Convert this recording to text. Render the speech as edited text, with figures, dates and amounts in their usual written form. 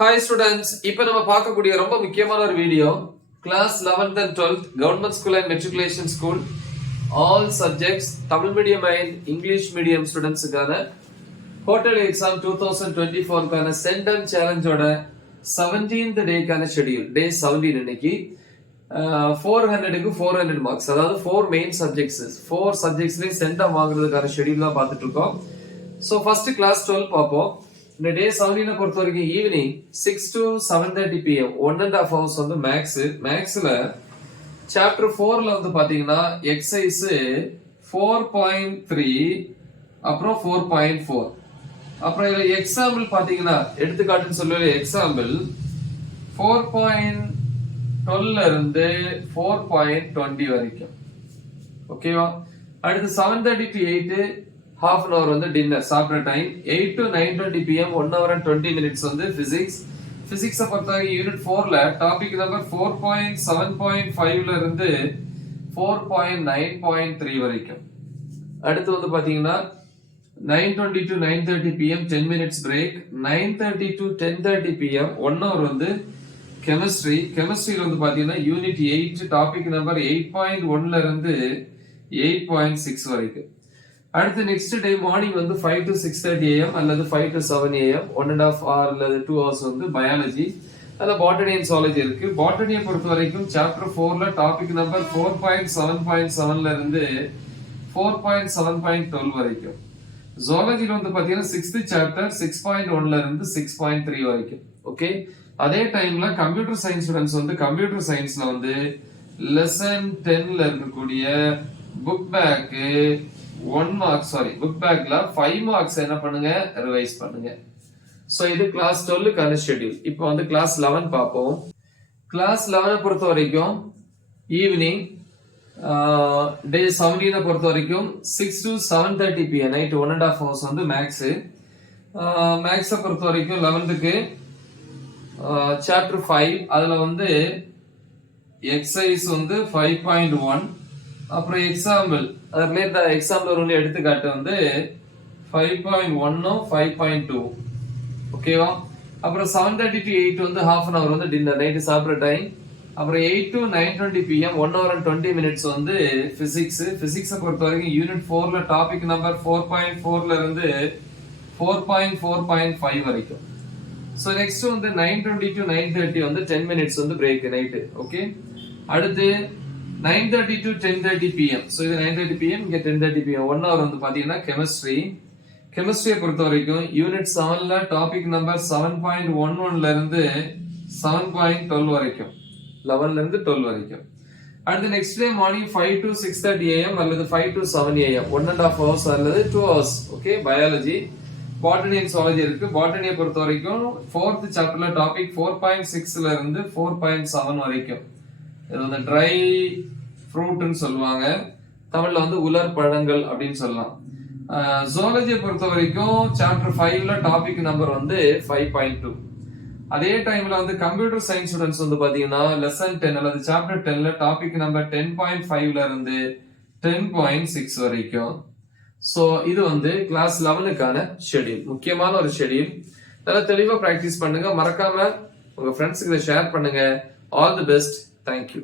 Hi students, இப்போ நம்ம பார்க்கக்கூடிய ரொம்ப முக்கியமான ஒரு video class 11th and 12th government school and matriculation school all subjects Tamil medium and English medium ஸ்டூடெண்ட்ஸுக்கான ஹோட்டல் எக்ஸாம் 2024க்கான சென்டம் சேலஞ்சோட 17th டேக்கான ஷெடியூல். டே 17 இன்னைக்கு 400க்கு 400 மார்க்ஸ், அதாவது 4 மெயின் சப்ஜெக்ட்ஸ், 4 சப்ஜெக்ட்ஸ்லயும் சென்டம் வாங்குறதுக்கான ஷெடியூல் தான் பார்த்துட்டு இருக்கோம். ஸோ ஃபர்ஸ்ட் கிளாஸ் 12 பார்ப்போம். இந்த டே 17 பொறுத்த வரைக்கும் ஈவினிங் 6 to 7:30 PM 1.5 hours வந்து மேக்ஸ்ல சாப்டர் 4ல வந்து பாத்தீங்கன்னா எக்ஸசைஸ் 4.3 அப்புறம் 4.4 அப்புறம் இதுல எக்ஸாம்பிள் பாத்தீங்கன்னா எடுத்துக்காட்டுன்னு சொல்லி எக்ஸாம்பிள் 4.12ல இருந்து 4.20 வரைக்கும். ஓகேவா? அடுத்து 7:30 to 8 half an hour வந்து டின்னர் சாப்பிட்ற time. 8 to 9:20 PM 1 hour and 20 minutes வந்து பிசிக்ஸ். பிசிக்ஸை பொறுத்தவரைக்கும் யூனிட் 4ல டாபிக் நம்பர் 4.7.5ல இருந்து 4.9.3 வரைக்கும். அடுத்து வந்து பாத்தீங்கன்னா 9:20 to 9:30 PM 10 minutes break. 9:30 to 10:30 PM 1 hour வந்து கெமிஸ்ட்ரி. கெமிஸ்ட்ரியில வந்து பாத்தீங்கன்னா யூனிட் 8 டாபிக் நம்பர் 8.1ல இருந்து 8.6 வரைக்கும். அடுத்து நெக்ஸ்ட் டே மார்னிங் வந்து 5 to 6:30 AM அல்லது 5 to 7 AM 1.5 hour அல்லது 2 hours வந்து பயாலஜி. அதுல பாட்டனி அண்ட் ஜூவாலஜி இருக்கு. பாட்டனியை பொறுத்த வரைக்கும் சாப்டர் 4ல டாபிக் நம்பர் 4.7.7ல இருந்து 4.7.12 வரைக்கும். ஜூவாலஜில வந்து பாத்தீங்கன்னா 6th சாப்டர் 6.1ல இருந்து 6.3 வரைக்கும். ஓகே, அதே டைம்ல கம்ப்யூட்டர் சயின்ஸ் ஸ்டூடெண்ட்ஸ் வந்து கம்ப்யூட்டர் சயின்ஸ்ல வந்து லெசன் 10ல இருக்கக்கூடிய புக் பேக் 1 mark, புக் பேக்ல 5 marks என்ன பண்ணுங்க, ரிவைஸ் பண்ணுங்க. சோ இது கிளாஸ் 12க்கான ஷெட்யூல். இப்போ வந்து கிளாஸ் 11 பார்ப்போம். கிளாஸ் 11 பொறுத்த வரைக்கும் ஈவினிங் டே 17 பொறுத்த வரைக்கும் 6 to 7:30 PM நைட் 1.5 hours வந்து மேக்ஸ். மேக்ஸை பொறுத்த வரைக்கும் 11க்கு சாப்டர் 5 அதுல வந்து எக்ஸசைஸ் வந்து 5.1 அப்புறம் எக்ஸாம்பிள் எக்ஸாம்பிள் ஒன்று எடுத்துக்காட்டு வந்து 5.1 5.2. ஓகேவா? அப்புறம் 7:30 to 8 வந்து half an hour வந்து டின்னர் நைட்டு சாப்பிட்ற டைம். அப்புறம் 8 to 9:20 PM 1 hour and 20 minutes வந்து பிசிக்ஸ். பிசிக்ஸை பொறுத்த வரைக்கும் யூனிட் 4ல டாபிக் நம்பர் 4.4ல இருந்து 4.4.5 வரைக்கும். ஸோ நெக்ஸ்ட் வந்து 9:20 to 9:30 வந்து 10 minutes வந்து பிரேக் நைட்டு. ஓகே, அடுத்து 9:30 to 10:30 PM. ஸோ இது 9:30 PM, இங்கே 10:30 PM 1 hour வந்து பாத்தீங்கன்னா கெமிஸ்ட்ரி. கெமிஸ்ட்ரியை பொறுத்த வரைக்கும் யூனிட் 7ல டாபிக் நம்பர் 7.11ல இருந்து 7.12 வரைக்கும், 11ல இருந்து 12 வரைக்கும். அடுத்து next day morning 5 to 6:30 AM அல்லது 5 to 7 AM 1.5 hours அல்லது 2 hours. Okay, biology. Botany and zoology இருக்கு. பாட்டனியை பொறுத்த வரைக்கும் 4th சாப்டர்ல டாபிக் 4.6ல இருந்து 4.7 வரைக்கும். இது வந்து ட்ரை ஃப்ரூட்னு சொல்லுவாங்க, தமிழ்ல வந்து உலர் பழங்கள் அப்படின்னு சொல்லலாம். ஜூவாலஜியை பொறுத்த வரைக்கும் சாப்டர் 5ல டாபிக் நம்பர் வந்து 5.2. அதே டைம்ல வந்து கம்ப்யூட்டர் சயின்ஸ் ஸ்டூடெண்ட்ஸ் வந்து பாத்தீங்கன்னா லெசன் 10 அல்லது சாப்டர் 10ல டாபிக் நம்பர் 10.5ல இருந்து 10.6 வரைக்கும். சோ இது வந்து கிளாஸ் 11க்கான ஷெட்யூல், முக்கியமான ஒரு ஷெட்யூல். நல்லா தெளிவா பிராக்டிஸ் பண்ணுங்க, மறக்காம உங்க ஃப்ரெண்ட்ஸுக்கு இதை ஷேர் பண்ணுங்க. All the best. Thank you.